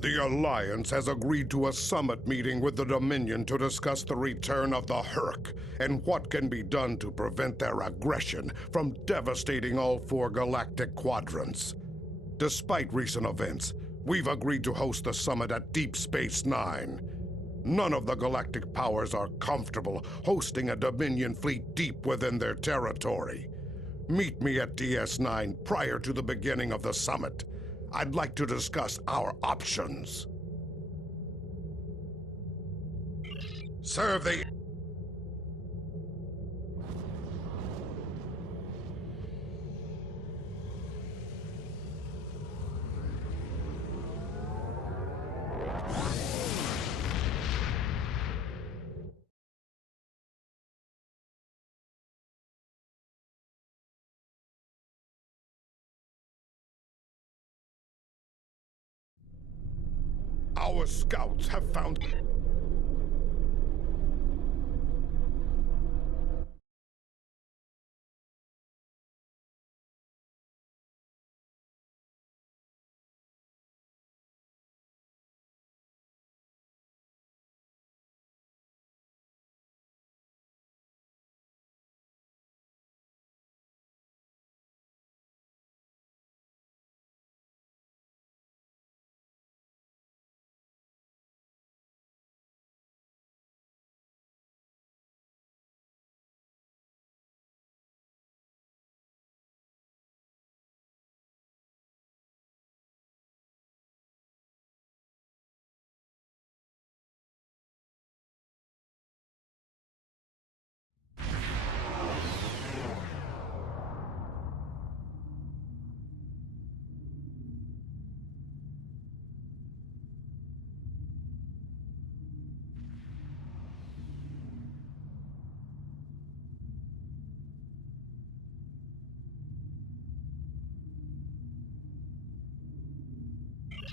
The Alliance has agreed to a summit meeting with the Dominion to discuss the return of the Herc and what can be done to prevent their aggression from devastating all 4 galactic quadrants. Despite recent events, we've agreed to host the summit at Deep Space Nine. None of the galactic powers are comfortable hosting a Dominion fleet deep within their territory. Meet me at DS9 prior to the beginning of the summit. I'd like to discuss our options. Serve the... Our scouts have found...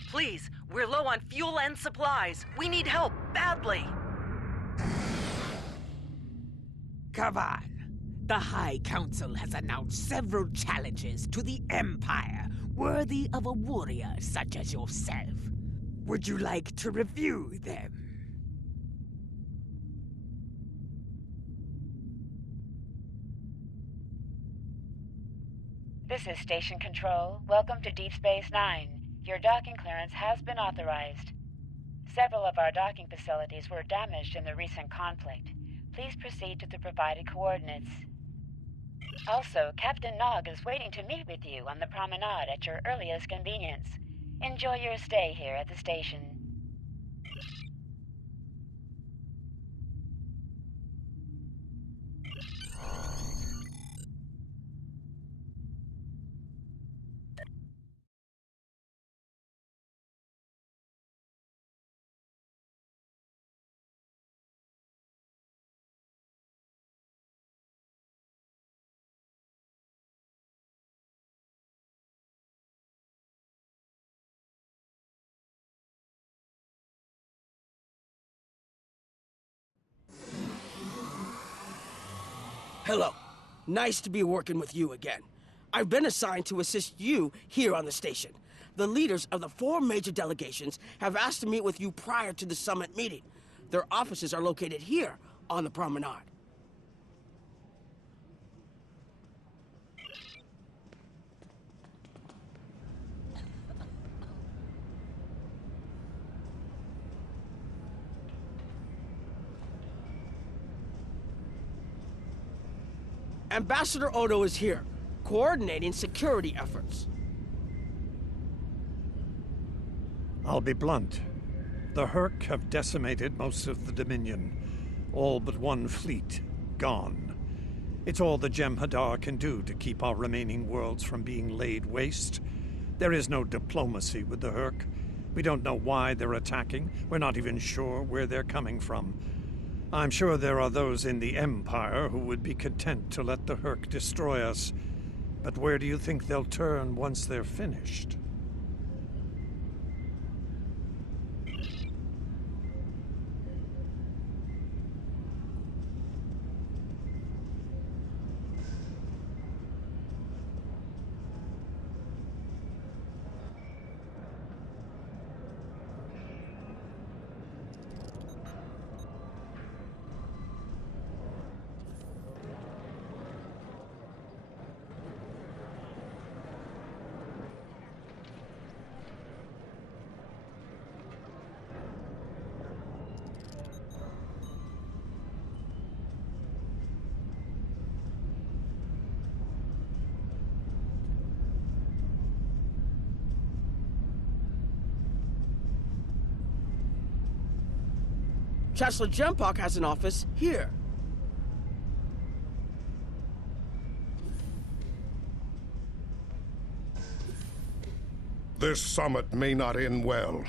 Please, we're low on fuel and supplies. We need help, badly. Come on. The High Council has announced several challenges to the Empire, worthy of a warrior such as yourself. Would you like to review them? This is Station Control. Welcome to Deep Space Nine. Your docking clearance has been authorized. Several of our docking facilities were damaged in the recent conflict. Please proceed to the provided coordinates. Also, Captain Nog is waiting to meet with you on the promenade at your earliest convenience. Enjoy your stay here at the station. Hello. Nice to be working with you again. I've been assigned to assist you here on the station. The leaders of the 4 major delegations have asked to meet with you prior to the summit meeting. Their offices are located here on the promenade. Ambassador Odo is here, coordinating security efforts. I'll be blunt. The Herc have decimated most of the Dominion. All but 1 fleet, gone. It's all the Jem'Hadar can do to keep our remaining worlds from being laid waste. There is no diplomacy with the Herc. We don't know why they're attacking. We're not even sure where they're coming from. I'm sure there are those in the Empire who would be content to let the Herc destroy us. But where do you think they'll turn once they're finished? Chancellor Jempak has an office here. This summit may not end well.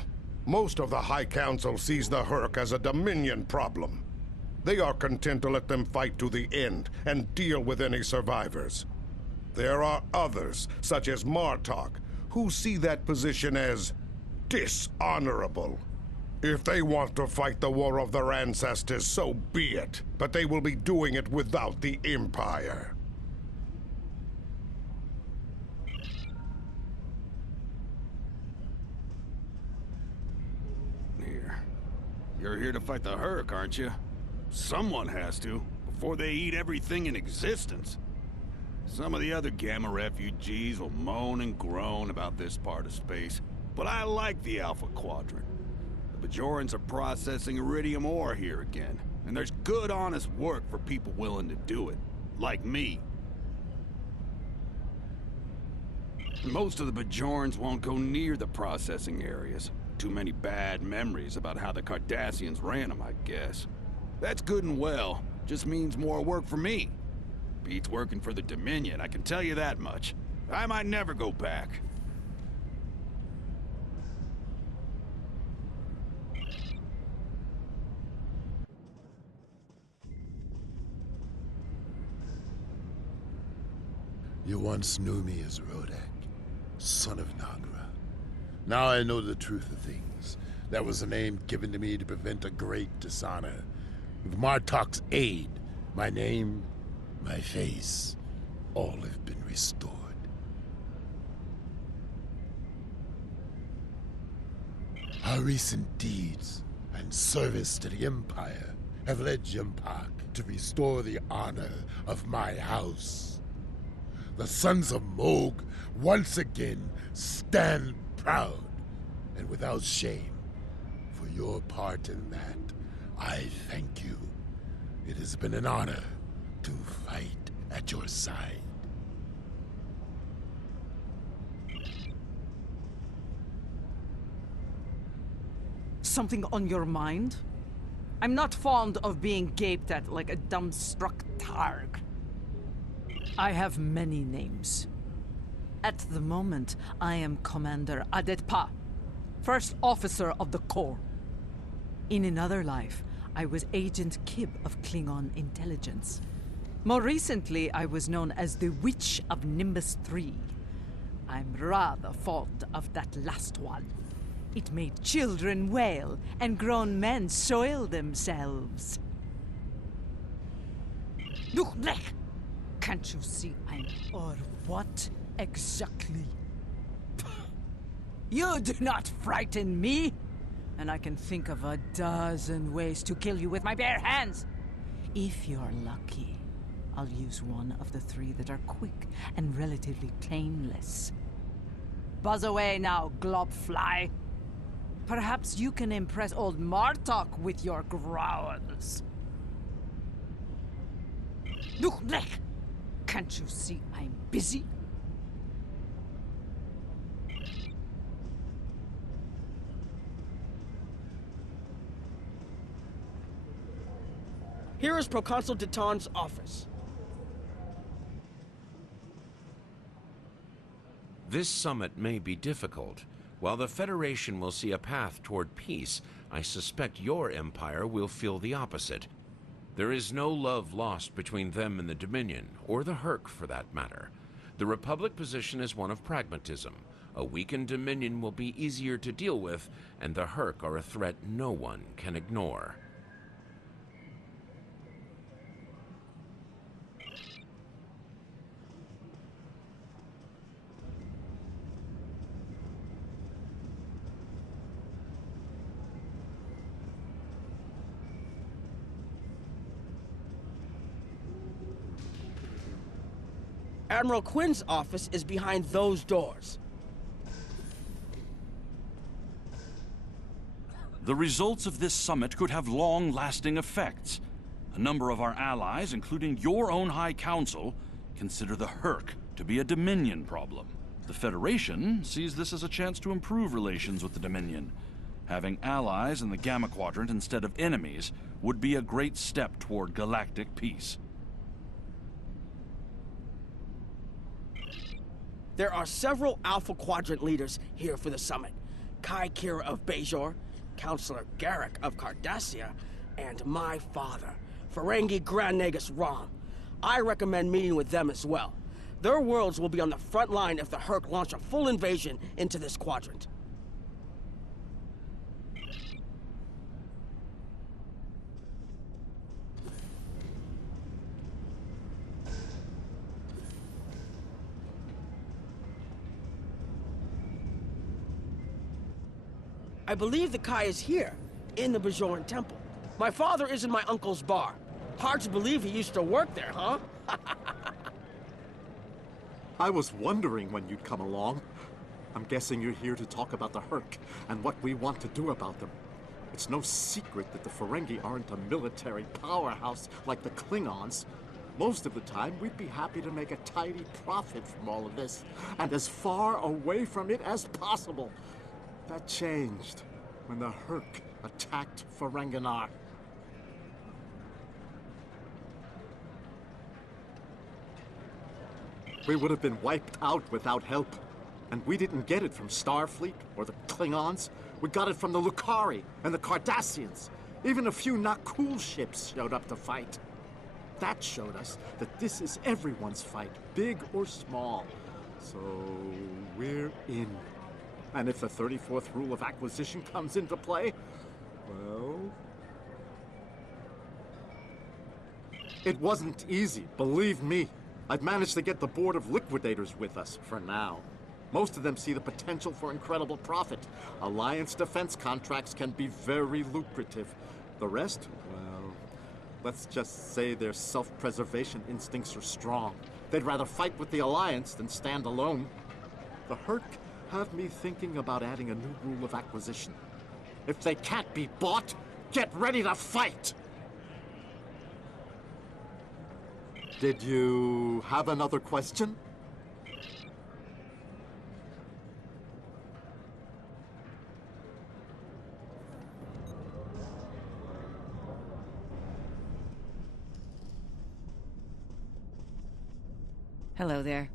Most of the High Council sees the Herc as a Dominion problem. They are content to let them fight to the end and deal with any survivors. There are others, such as Martok, who see that position as dishonorable. If they want to fight the war of their ancestors, so be it. But they will be doing it without the Empire. You're here to fight the Herc, aren't you? Someone has to, before they eat everything in existence. Some of the other Gamma refugees will moan and groan about this part of space, but I like the Alpha Quadrant. The Bajorans are processing iridium ore here again, and there's good, honest work for people willing to do it, like me. Most of the Bajorans won't go near the processing areas. Too many bad memories about how the Cardassians ran them, I guess. That's good and well, just means more work for me. Beats working for the Dominion, I can tell you that much. I might never go back. You once knew me as Rodak, son of Nagra. Now I know the truth of things. That was a name given to me to prevent a great dishonor. With Martok's aid, my name, my face, all have been restored. Our recent deeds and service to the Empire have led Jempak to restore the honor of my house. The sons of Moog once again stand proud and without shame. For your part in that, I thank you. It has been an honor to fight at your side. Something on your mind? I'm not fond of being gaped at like a dumbstruck targ. I have many names. At the moment, I am Commander Adetpa, First Officer of the Corps. In another life, I was Agent Kib of Klingon Intelligence. More recently, I was known as the Witch of Nimbus 3. I'm rather fond of that last one. It made children wail and grown men soil themselves. Look, can't you see I'm... Or what exactly? You do not frighten me! And I can think of a dozen ways to kill you with my bare hands. If you're lucky, I'll use one of the three that are quick and relatively painless. Buzz away now, globfly. Perhaps you can impress old Martok with your growls. Look, can't you see I'm busy? Here is Proconsul Deton's office. This summit may be difficult. While the Federation will see a path toward peace, I suspect your empire will feel the opposite. There is no love lost between them and the Dominion, or the Herc for that matter. The Republic position is one of pragmatism. A weakened Dominion will be easier to deal with, and the Herc are a threat no one can ignore. Admiral Quinn's office is behind those doors. The results of this summit could have long-lasting effects. A number of our allies, including your own High Council, consider the Herc to be a Dominion problem. The Federation sees this as a chance to improve relations with the Dominion. Having allies in the Gamma Quadrant instead of enemies would be a great step toward galactic peace. There are several Alpha Quadrant leaders here for the summit. Kai Kira of Bajor, Counselor Garrick of Cardassia, and my father, Ferengi Grand Nagus Rom. I recommend meeting with them as well. Their worlds will be on the front line if the Herc launch a full invasion into this quadrant. I believe the Kai is here, in the Bajoran Temple. My father is in my uncle's bar. Hard to believe he used to work there, huh? I was wondering when you'd come along. I'm guessing you're here to talk about the Herc and what we want to do about them. It's no secret that the Ferengi aren't a military powerhouse like the Klingons. Most of the time, we'd be happy to make a tidy profit from all of this, and as far away from it as possible. That changed when the Herc attacked Ferenginar. We would have been wiped out without help. And we didn't get it from Starfleet or the Klingons. We got it from the Lucari and the Cardassians. Even a few not cool ships showed up to fight. That showed us that this is everyone's fight, big or small. So we're in. And if the 34th rule of acquisition comes into play, well... It wasn't easy, believe me. I've managed to get the Board of Liquidators with us, for now. Most of them see the potential for incredible profit. Alliance defense contracts can be very lucrative. The rest, well, let's just say their self-preservation instincts are strong. They'd rather fight with the Alliance than stand alone. The Herc have me thinking about adding a new rule of acquisition. If they can't be bought, get ready to fight! Did you have another question? Hello there.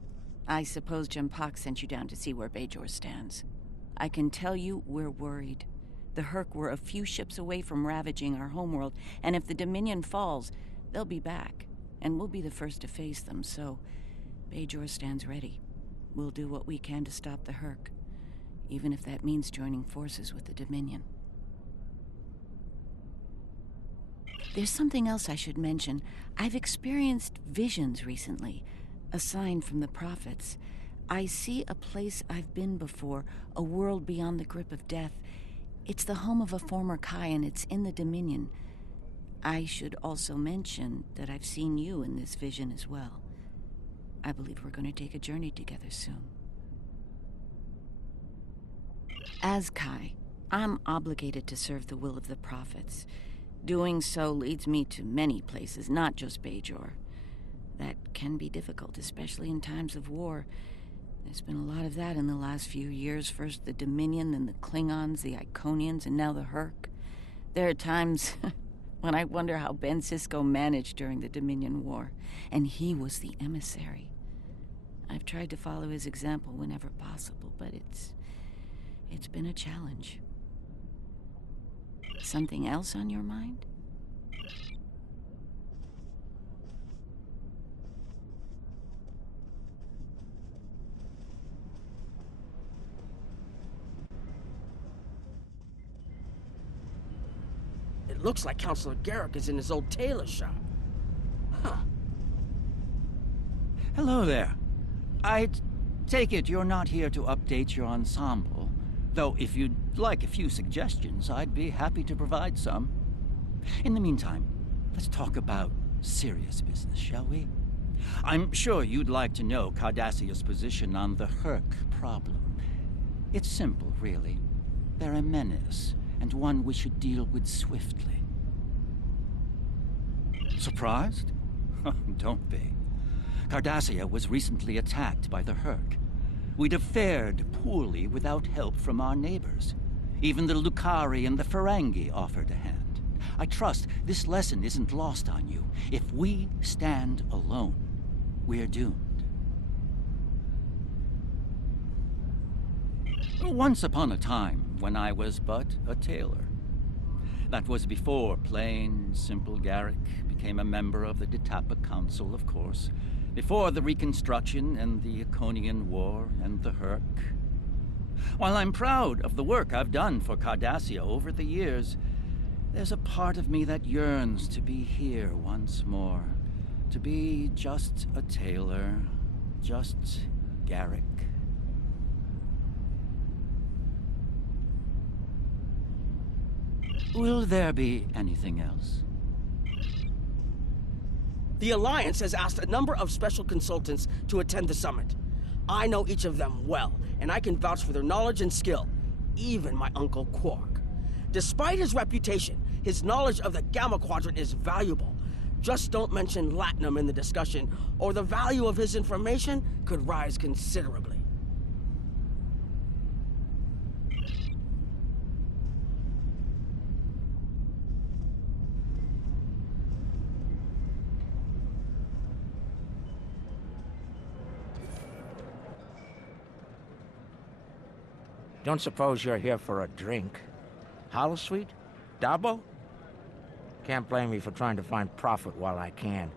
I suppose Jempak sent you down to see where Bajor stands. I can tell you we're worried. The Herc were a few ships away from ravaging our homeworld, and if the Dominion falls, they'll be back, and we'll be the first to face them, so Bajor stands ready. We'll do what we can to stop the Herc, even if that means joining forces with the Dominion. There's something else I should mention. I've experienced visions recently. A sign from the prophets. I see a place I've been before, a world beyond the grip of death. It's the home of a former Kai, and it's in the Dominion. I should also mention that I've seen you in this vision as well. I believe we're going to take a journey together soon. As Kai, I'm obligated to serve the will of the prophets. Doing so leads me to many places, not just Bajor. That can be difficult, especially in times of war. There's been a lot of that in the last few years. First the Dominion, then the Klingons, the Iconians, and now the Herc. There are times when I wonder how Ben Sisko managed during the Dominion War, and he was the emissary. I've tried to follow his example whenever possible, but it's been a challenge. Something else on your mind? It looks like Counselor Garrick is in his old tailor shop. Huh. Hello there. I take it you're not here to update your ensemble. Though if you'd like a few suggestions, I'd be happy to provide some. In the meantime, let's talk about serious business, shall we? I'm sure you'd like to know Cardassia's position on the Herc problem. It's simple, really. They're a menace, and one we should deal with swiftly. Surprised? Don't be. Cardassia was recently attacked by the Herc. We'd have fared poorly without help from our neighbors. Even the Lucari and the Ferengi offered a hand. I trust this lesson isn't lost on you. If we stand alone, we're doomed. Once upon a time, when I was but a tailor. That was before plain, simple Garrick became a member of the Detapa Council, of course. Before the Reconstruction and the Iconian War and the Herc. While I'm proud of the work I've done for Cardassia over the years, there's a part of me that yearns to be here once more. To be just a tailor, just Garrick. Will there be anything else? The Alliance has asked a number of special consultants to attend the summit. I know each of them well, and I can vouch for their knowledge and skill. Even my Uncle Quark. Despite his reputation, his knowledge of the Gamma Quadrant is valuable. Just don't mention Latinum in the discussion, or the value of his information could rise considerably. Don't suppose you're here for a drink? Holosuite? Dabo? Can't blame me for trying to find profit while I can.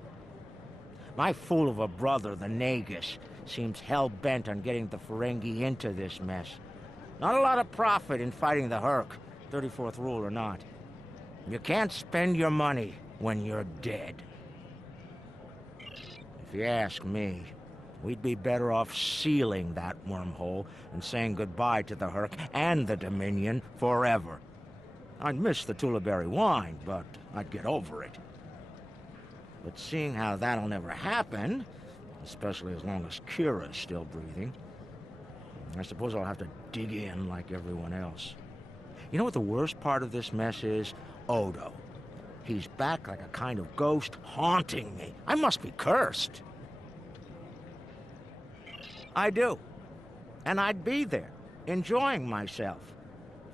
My fool of a brother, the Nagus, seems hell-bent on getting the Ferengi into this mess. Not a lot of profit in fighting the Herc, 34th rule or not. You can't spend your money when you're dead. If you ask me, we'd be better off sealing that wormhole and saying goodbye to the Herc and the Dominion forever. I'd miss the Tulaberry wine, but I'd get over it. But seeing how that'll never happen, especially as long as Kira's still breathing, I suppose I'll have to dig in like everyone else. You know what the worst part of this mess is? Odo. He's back like a kind of ghost haunting me. I must be cursed. I do. And I'd be there, enjoying myself,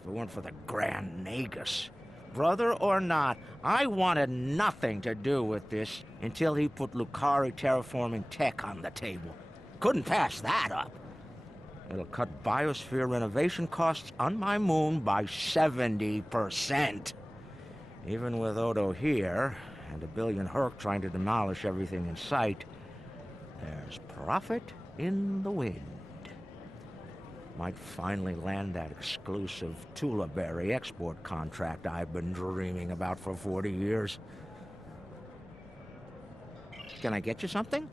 if it weren't for the Grand Nagus. Brother or not, I wanted nothing to do with this until he put Lucari terraforming tech on the table. Couldn't pass that up. It'll cut biosphere renovation costs on my moon by 70%. Even with Odo here, and a billion Herc trying to demolish everything in sight, there's profit in the wind. Might finally land that exclusive Tulaberry export contract I've been dreaming about for 40 years. Can I get you something?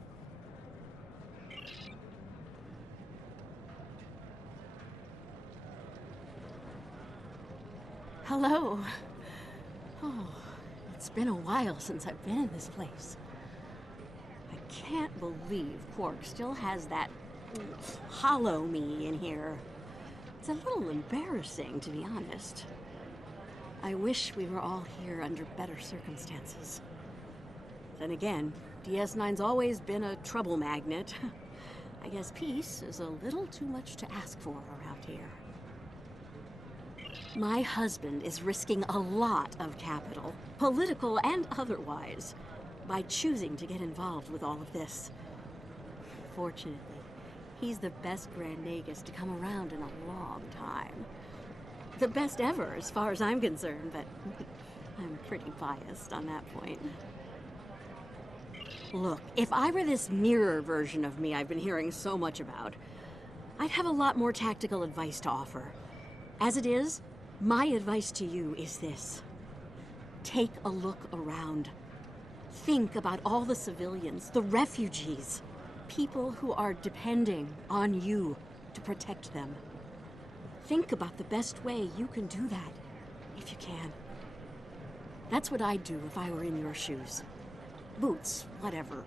Hello. Oh, it's been a while since I've been in this place. I can't believe Quark still has that hollow me in here. It's a little embarrassing, to be honest. I wish we were all here under better circumstances. Then again, DS9's always been a trouble magnet. I guess peace is a little too much to ask for around here. My husband is risking a lot of capital, political and otherwise, by choosing to get involved with all of this. Fortunately, he's the best Grand Nagus to come around in a long time. The best ever, as far as I'm concerned, but I'm pretty biased on that point. Look, if I were this mirror version of me I've been hearing so much about, I'd have a lot more tactical advice to offer. As it is, my advice to you is this. Take a look around. Think about all the civilians, the refugees, people who are depending on you to protect them. Think about the best way you can do that, if you can. That's what I'd do if I were in your shoes. Boots, whatever.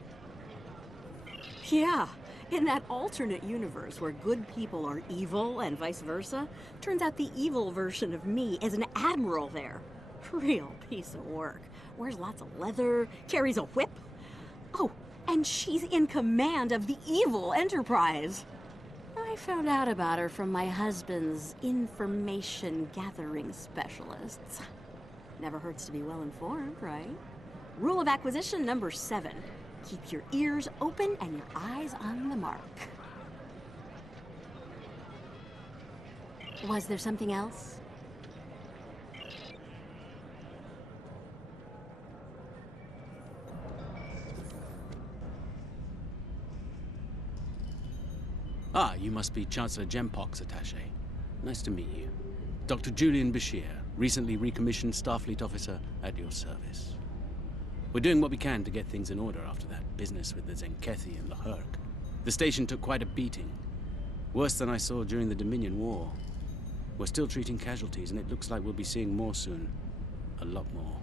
Yeah, in that alternate universe where good people are evil and vice versa, turns out the evil version of me is an admiral there. Real piece of work. Wears lots of leather, carries a whip. Oh, and she's in command of the evil Enterprise. I I found out about her from my husband's information gathering specialists. Never hurts to be well informed, right? Rule of acquisition number 7. Keep your ears open and your eyes on the mark. Was there something else? Ah, you must be Chancellor Jempok's attaché. Nice to meet you. Dr. Julian Bashir, recently recommissioned Starfleet officer at your service. We're doing what we can to get things in order after that business with the Zenkethi and the Herc. The station took quite a beating. Worse than I saw during the Dominion War. We're still treating casualties, and it looks like we'll be seeing more soon. A lot more.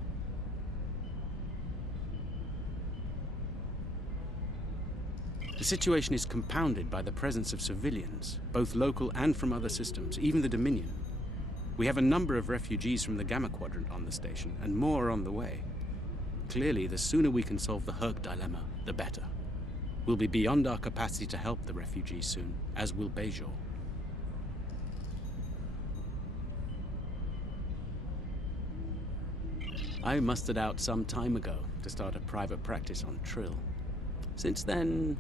The situation is compounded by the presence of civilians, both local and from other systems, even the Dominion. We have a number of refugees from the Gamma Quadrant on the station, and more are on the way. Clearly, the sooner we can solve the Herc dilemma, the better. We'll be beyond our capacity to help the refugees soon, as will Bajor. I mustered out some time ago to start a private practice on Trill. Since then,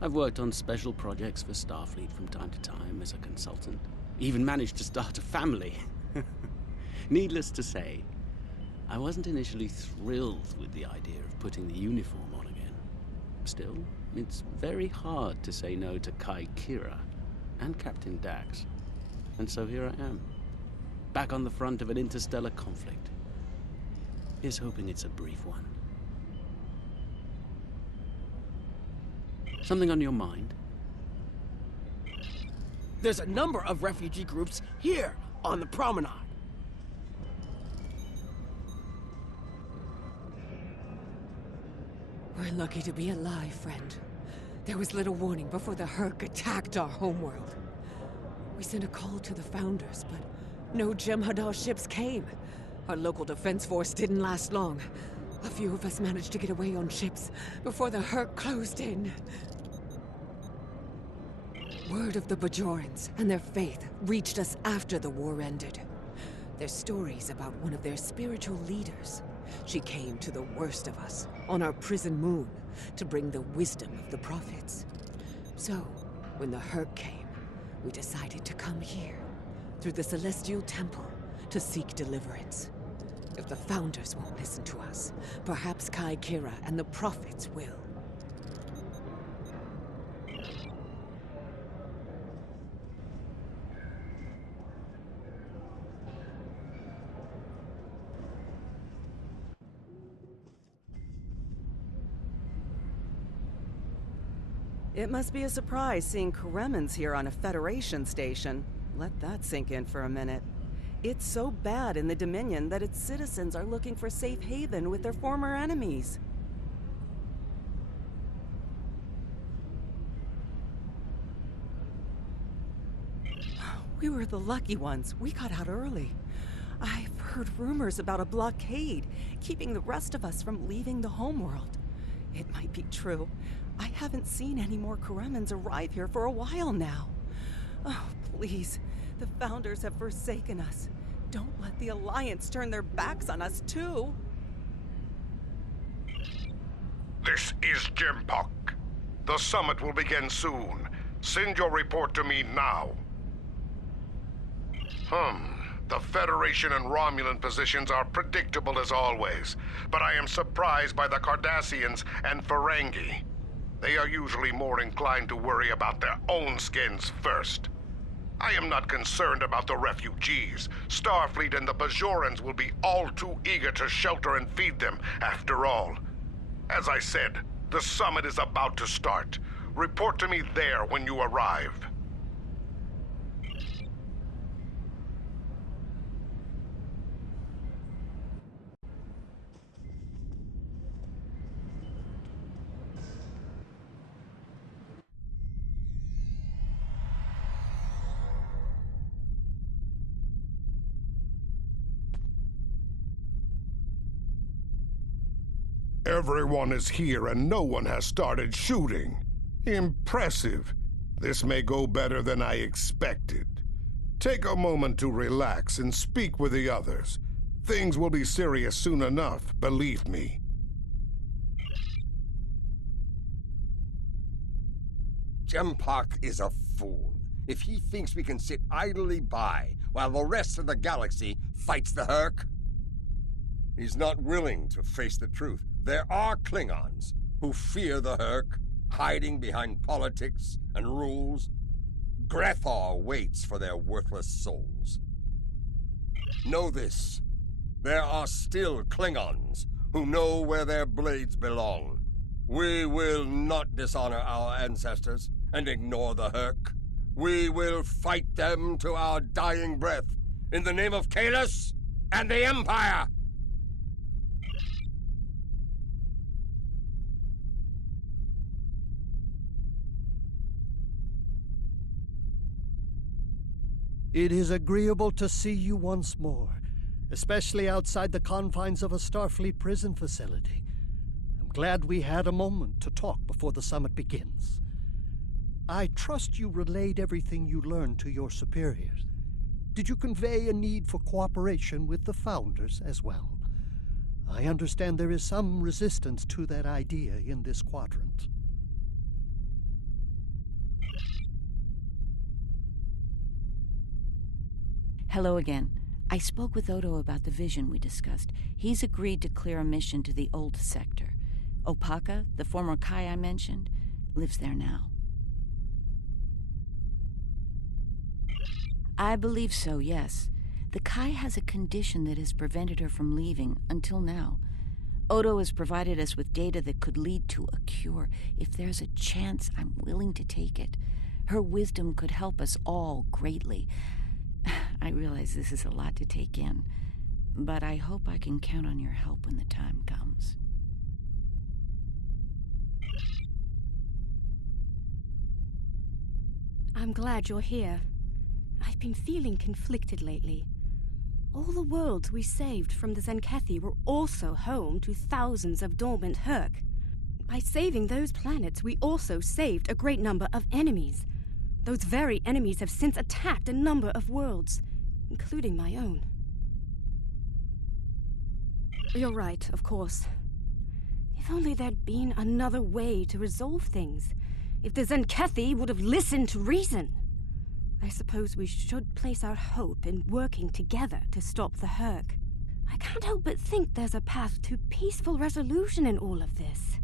I've worked on special projects for Starfleet from time to time as a consultant. Even managed to start a family. Needless to say, I wasn't initially thrilled with the idea of putting the uniform on again. Still, it's very hard to say no to Kai Kira and Captain Dax. And so here I am, back on the front of an interstellar conflict. Here's hoping it's a brief one. Something on your mind? There's a number of refugee groups here on the promenade. We're lucky to be alive, friend. There was little warning before the Herc attacked our homeworld. We sent a call to the Founders, but no Jem'Hadar ships came. Our local defense force didn't last long. A few of us managed to get away on ships before the Herc closed in. Word of the Bajorans and their faith reached us after the war ended. Their stories about one of their spiritual leaders. She came to the worst of us, on our prison moon, to bring the wisdom of the prophets. So, when the Herc came, we decided to come here, through the Celestial Temple, to seek deliverance. If the Founders won't listen to us, perhaps Kai Kira and the prophets will. It must be a surprise seeing Karemans here on a Federation station. Let that sink in for a minute. It's so bad in the Dominion that its citizens are looking for safe haven with their former enemies. We were the lucky ones. We got out early. I've heard rumors about a blockade, keeping the rest of us from leaving the homeworld. It might be true. I haven't seen any more Karemans arrive here for a while now. Oh, please. The Founders have forsaken us. Don't let the Alliance turn their backs on us, too. This is Jempok. The summit will begin soon. Send your report to me now. The Federation and Romulan positions are predictable as always, but I am surprised by the Cardassians and Ferengi. They are usually more inclined to worry about their own skins first. I am not concerned about the refugees. Starfleet and the Bajorans will be all too eager to shelter and feed them, after all. As I said, the summit is about to start. Report to me there when you arrive. Everyone is here and no one has started shooting. Impressive. This may go better than I expected. Take a moment to relax and speak with the others. Things will be serious soon enough, believe me. Gempak is a fool if he thinks we can sit idly by while the rest of the galaxy fights the Herc. He's not willing to face the truth. There are Klingons who fear the Herc, hiding behind politics and rules. Grethar waits for their worthless souls. Know this. There are still Klingons who know where their blades belong. We will not dishonor our ancestors and ignore the Herc. We will fight them to our dying breath in the name of Kahless and the Empire! It is agreeable to see you once more, especially outside the confines of a Starfleet prison facility. I'm glad we had a moment to talk before the summit begins. I trust you relayed everything you learned to your superiors. Did you convey a need for cooperation with the Founders as well? I understand there is some resistance to that idea in this quadrant. Hello again. I spoke with Odo about the vision we discussed. He's agreed to clear a mission to the old sector. Opaka, the former Kai I mentioned, lives there now. I believe so, yes. The Kai has a condition that has prevented her from leaving until now. Odo has provided us with data that could lead to a cure. If there's a chance, I'm willing to take it. Her wisdom could help us all greatly. I realize this is a lot to take in, but I hope I can count on your help when the time comes. I'm glad you're here. I've been feeling conflicted lately. All the worlds we saved from the Zenkethi were also home to thousands of dormant Herc. By saving those planets, we also saved a great number of enemies. Those very enemies have since attacked a number of worlds, including my own. You're right, of course. If only there'd been another way to resolve things. If the Zenkethi would have listened to reason. I suppose we should place our hope in working together to stop the Herc. I can't help but think there's a path to peaceful resolution in all of this.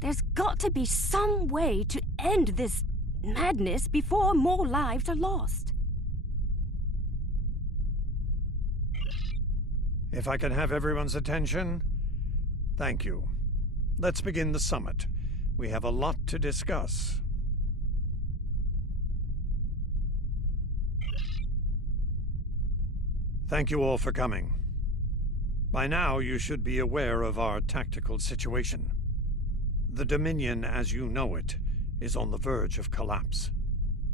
There's got to be some way to end this madness before more lives are lost. If I can have everyone's attention, thank you. Let's begin the summit. We have a lot to discuss. Thank you all for coming. By now, you should be aware of our tactical situation. The Dominion, as you know it, is on the verge of collapse.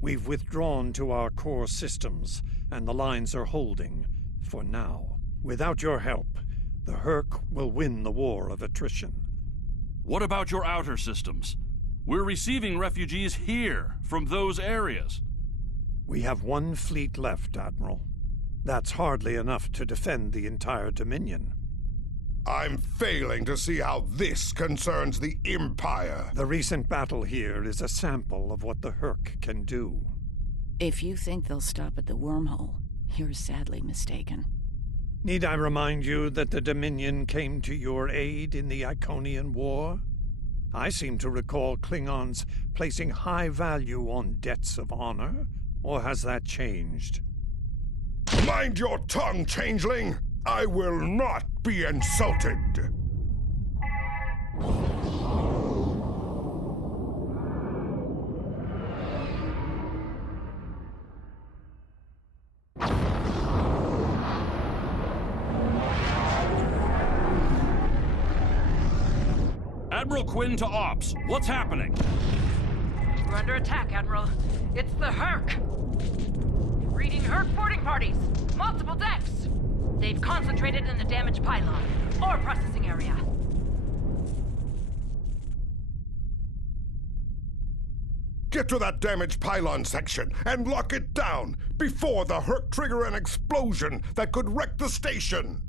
We've withdrawn to our core systems, and the lines are holding, for now. Without your help, the Herc will win the war of attrition. What about your outer systems? We're receiving refugees here, from those areas. We have one fleet left, Admiral. That's hardly enough to defend the entire Dominion. I'm failing to see how this concerns the Empire. The recent battle here is a sample of what the Herc can do. If you think they'll stop at the wormhole, you're sadly mistaken. Need I remind you that the Dominion came to your aid in the Iconian War? I seem to recall Klingons placing high value on debts of honor, or has that changed? Mind your tongue, changeling! I will not be insulted! Admiral Quinn to Ops. What's happening? We're under attack, Admiral. It's the Herc! Reading Herc boarding parties. Multiple decks. They've concentrated in the damaged pylon. Ore processing area. Get to that damaged pylon section and lock it down before the Herc trigger an explosion that could wreck the station.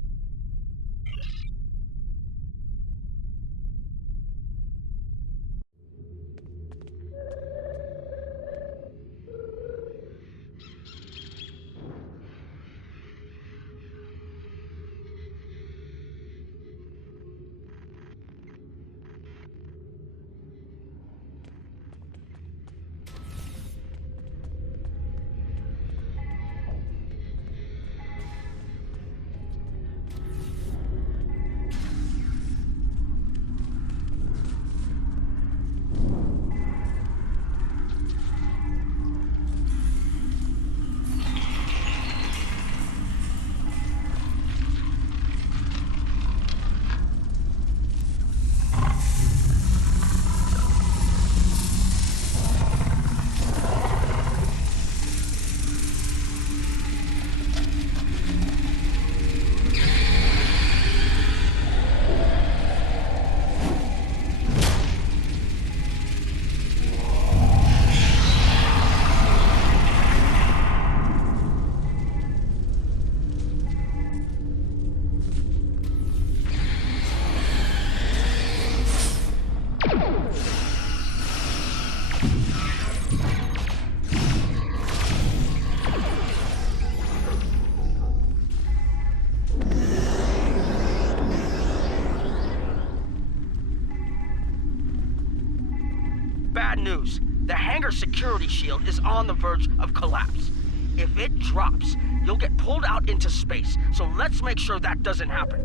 Bad news. The hangar security shield is on the verge of collapse. If it drops, you'll get pulled out into space, so let's make sure that doesn't happen.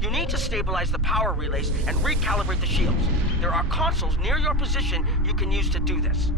You need to stabilize the power relays and recalibrate the shields. There are consoles near your position you can use to do this.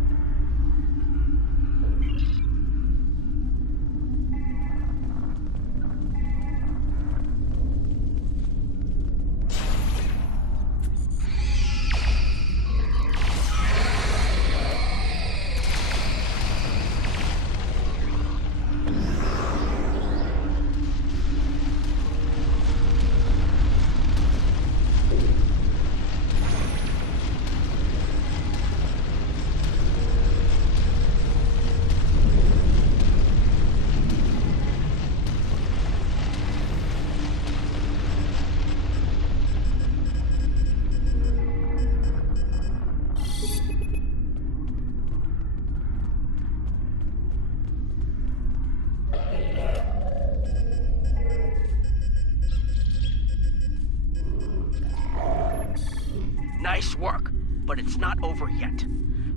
Nice work, but it's not over yet.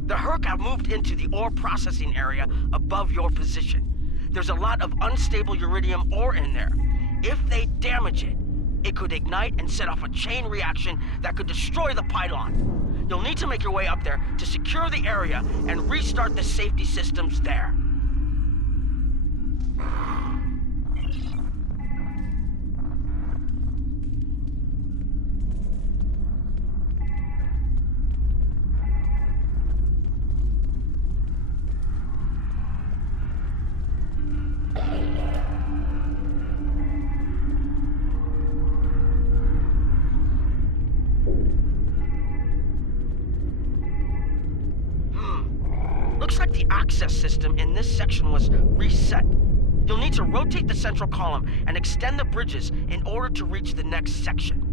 The Herc have moved into the ore processing area above your position. There's a lot of unstable uridium ore in there. If they damage it, it could ignite and set off a chain reaction that could destroy the pylon. You'll need to make your way up there to secure the area and restart the safety systems there. Looks like the access system in this section was reset. You'll need to rotate the central column and extend the bridges in order to reach the next section.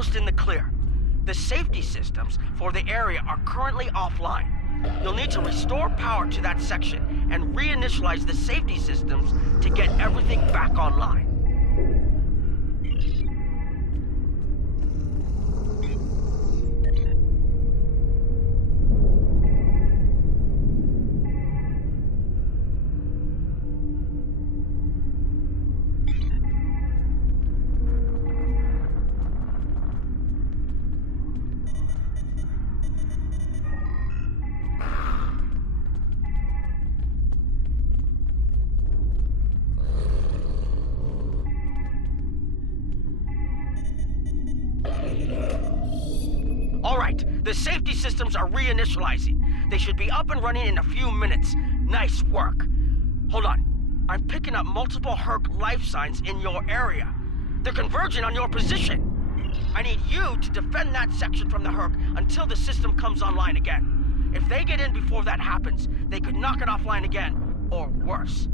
almost in the clear. The safety systems for the area are currently offline. You'll need to restore power to that section and reinitialize the safety systems to get everything back online. Alright, the safety systems are reinitializing. They should be up and running in a few minutes. Nice work. Hold on. I'm picking up multiple Herc life signs in your area. They're converging on your position. I need you to defend that section from the Herc until the system comes online again. If they get in before that happens, they could knock it offline again, or worse.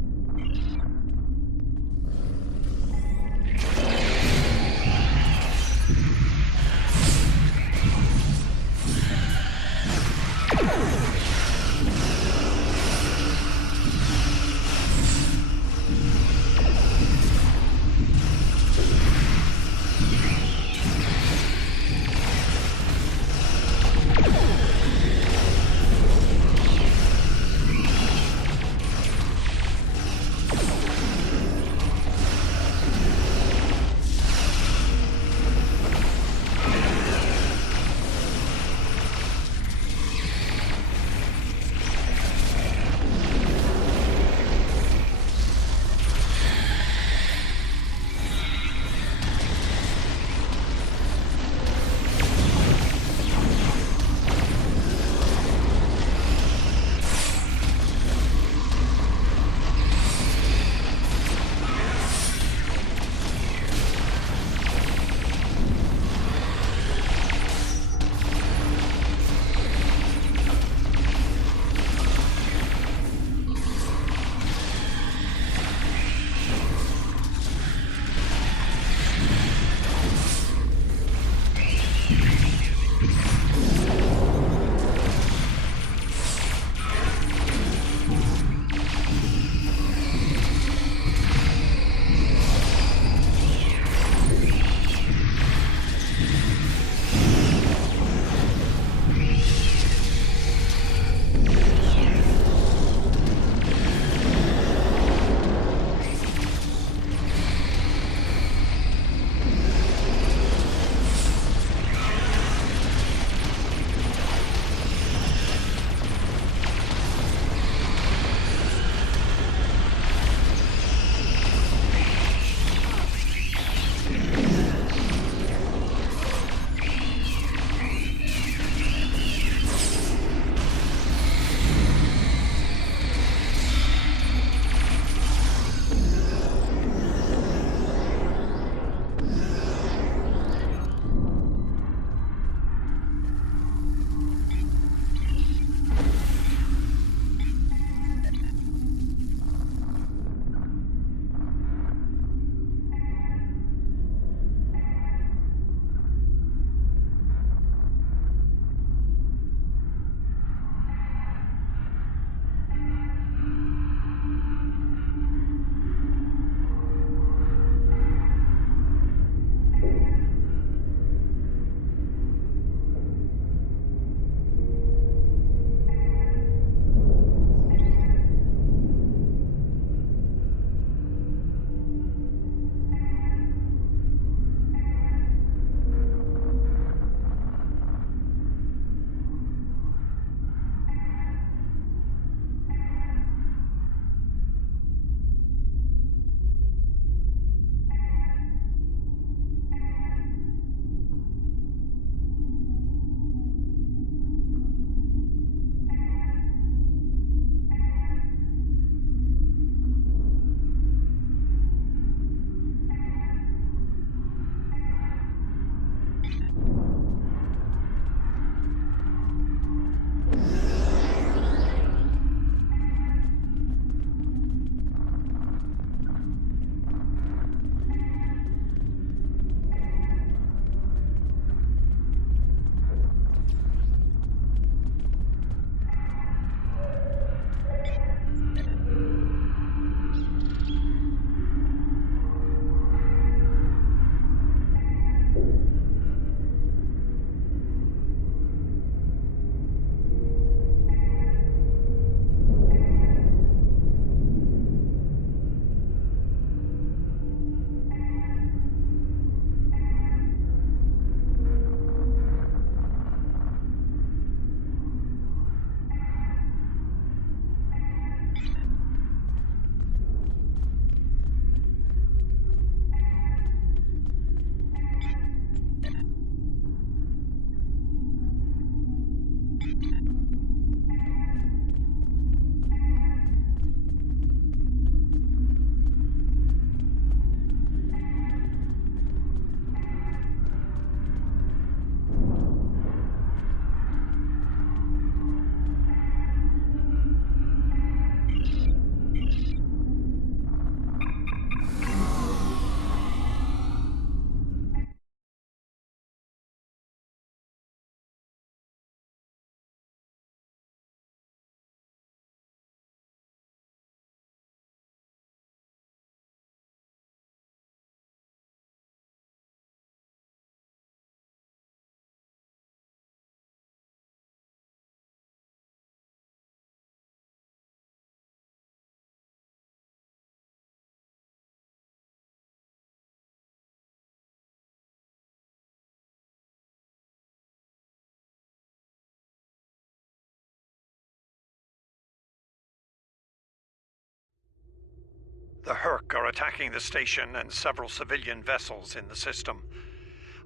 The Herc are attacking the station and several civilian vessels in the system.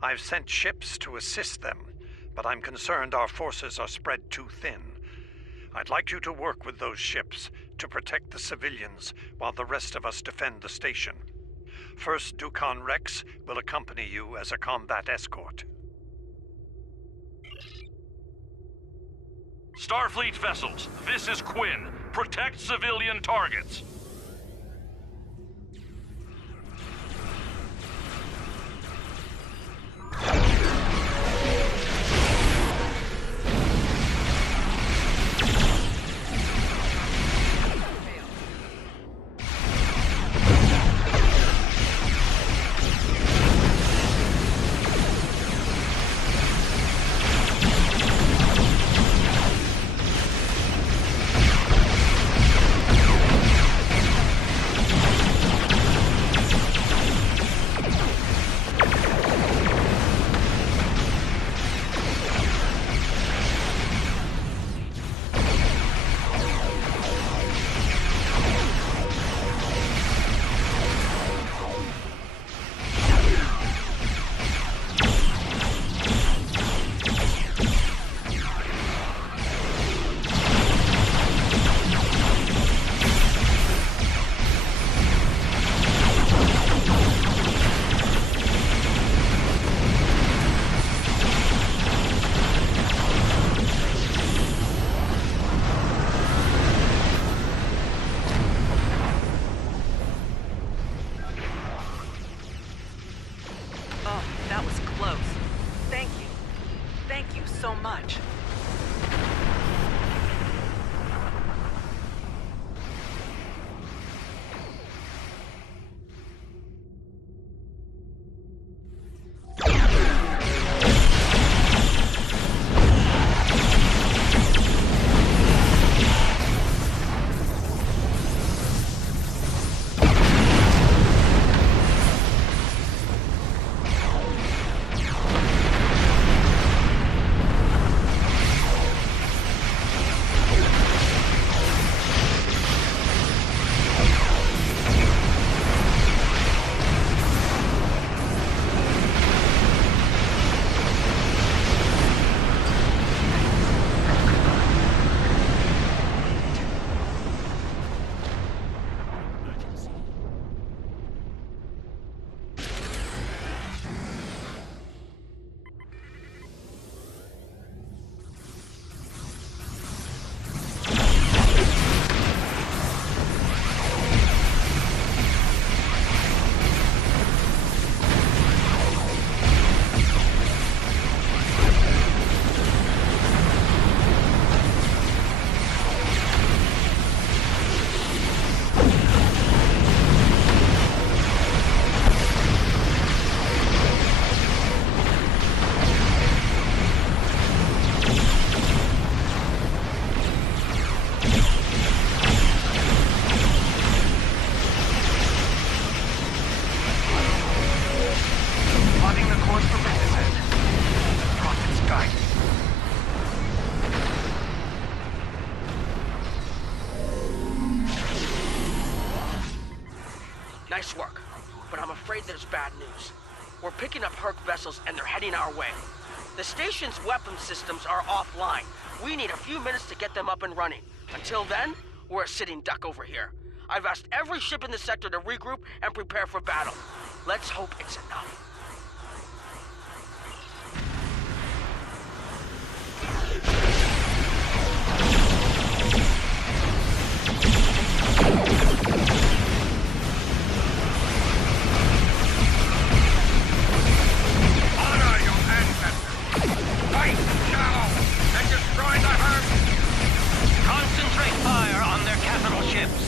I've sent ships to assist them, but I'm concerned our forces are spread too thin. I'd like you to work with those ships to protect the civilians while the rest of us defend the station. First Dukan Rex will accompany you as a combat escort. Starfleet vessels, this is Quinn. Protect civilian targets. Nice work, but I'm afraid there's bad news. We're picking up Herc vessels and they're heading our way. The station's weapon systems are offline. We need a few minutes to get them up and running. Until then, we're a sitting duck over here. I've asked every ship in the sector to regroup and prepare for battle. Let's hope it's enough. Fight now and destroy the Herc! Concentrate fire on their capital ships.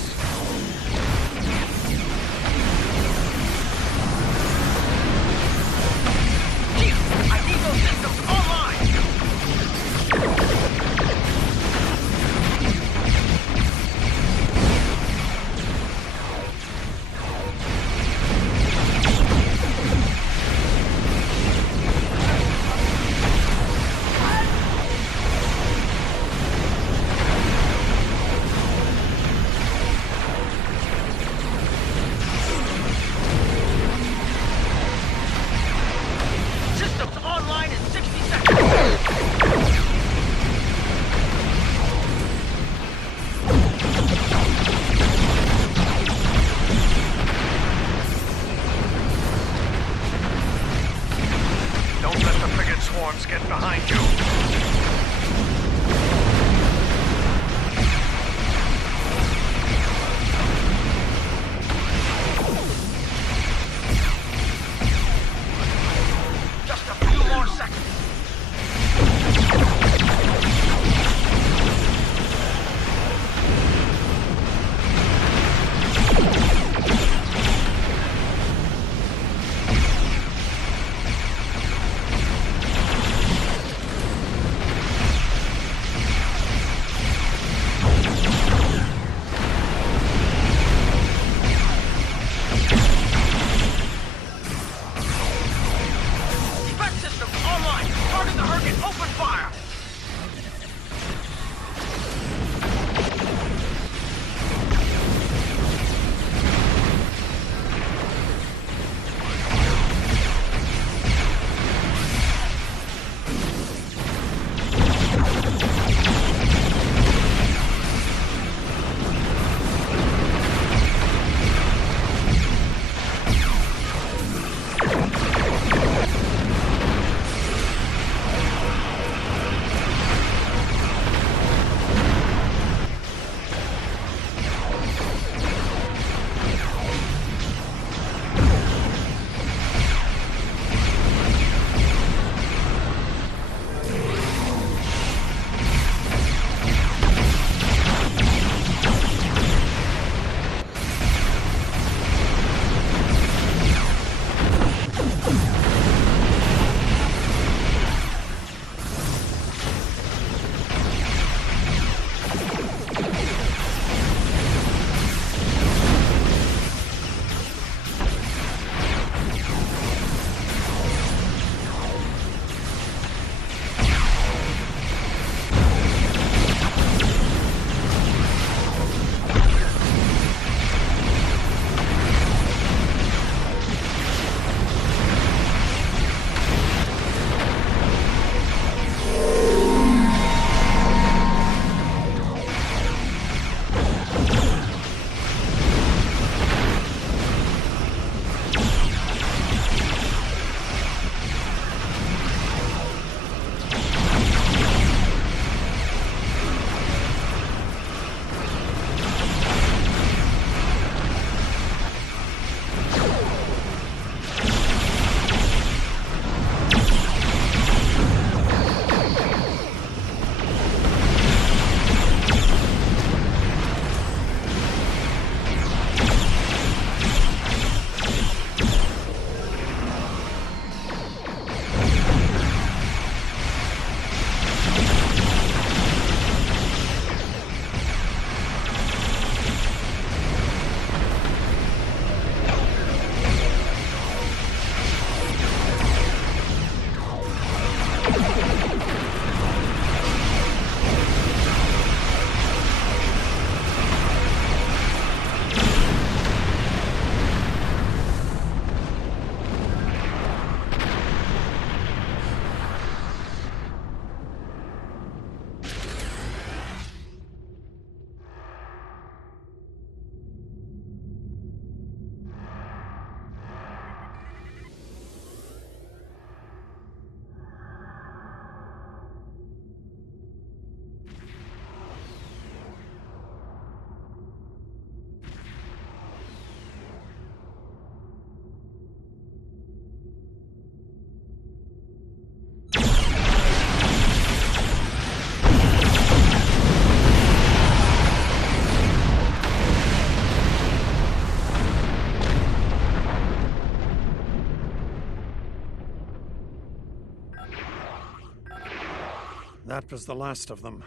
That was the last of them.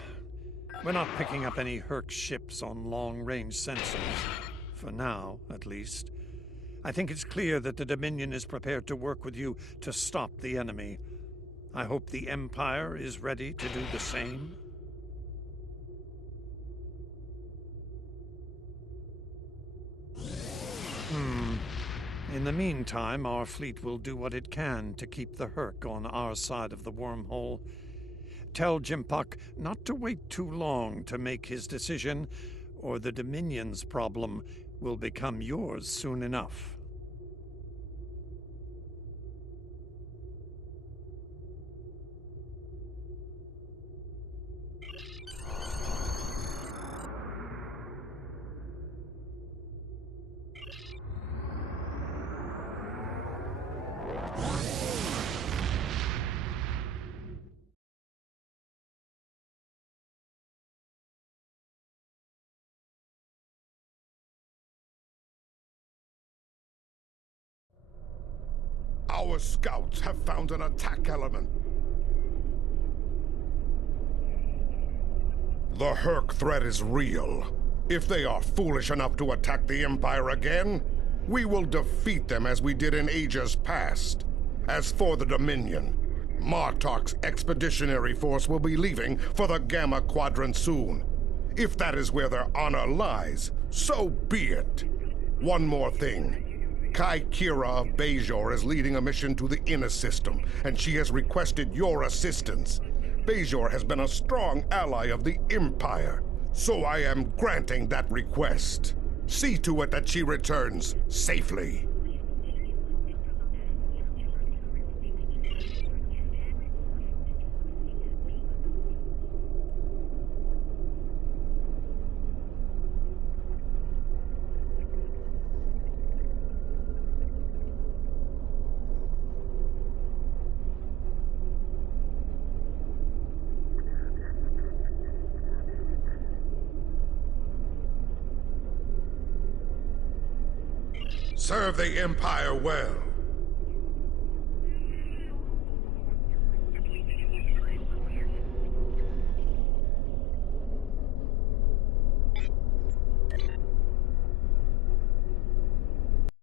We're not picking up any Herc ships on long-range sensors. For now, at least. I think it's clear that the Dominion is prepared to work with you to stop the enemy. I hope the Empire is ready to do the same. In the meantime, our fleet will do what it can to keep the Herc on our side of the wormhole. Tell Jimpak not to wait too long to make his decision, or the Dominion's problem will become yours soon enough. Our scouts have found an attack element. The Herc threat is real. If they are foolish enough to attack the Empire again, we will defeat them as we did in ages past. As for the Dominion, Martok's expeditionary force will be leaving for the Gamma Quadrant soon. If that is where their honor lies, so be it. One more thing. Kai Kira of Bajor is leading a mission to the Inner System, and she has requested your assistance. Bajor has been a strong ally of the Empire, so I am granting that request. See to it that she returns safely. Serve the Empire well.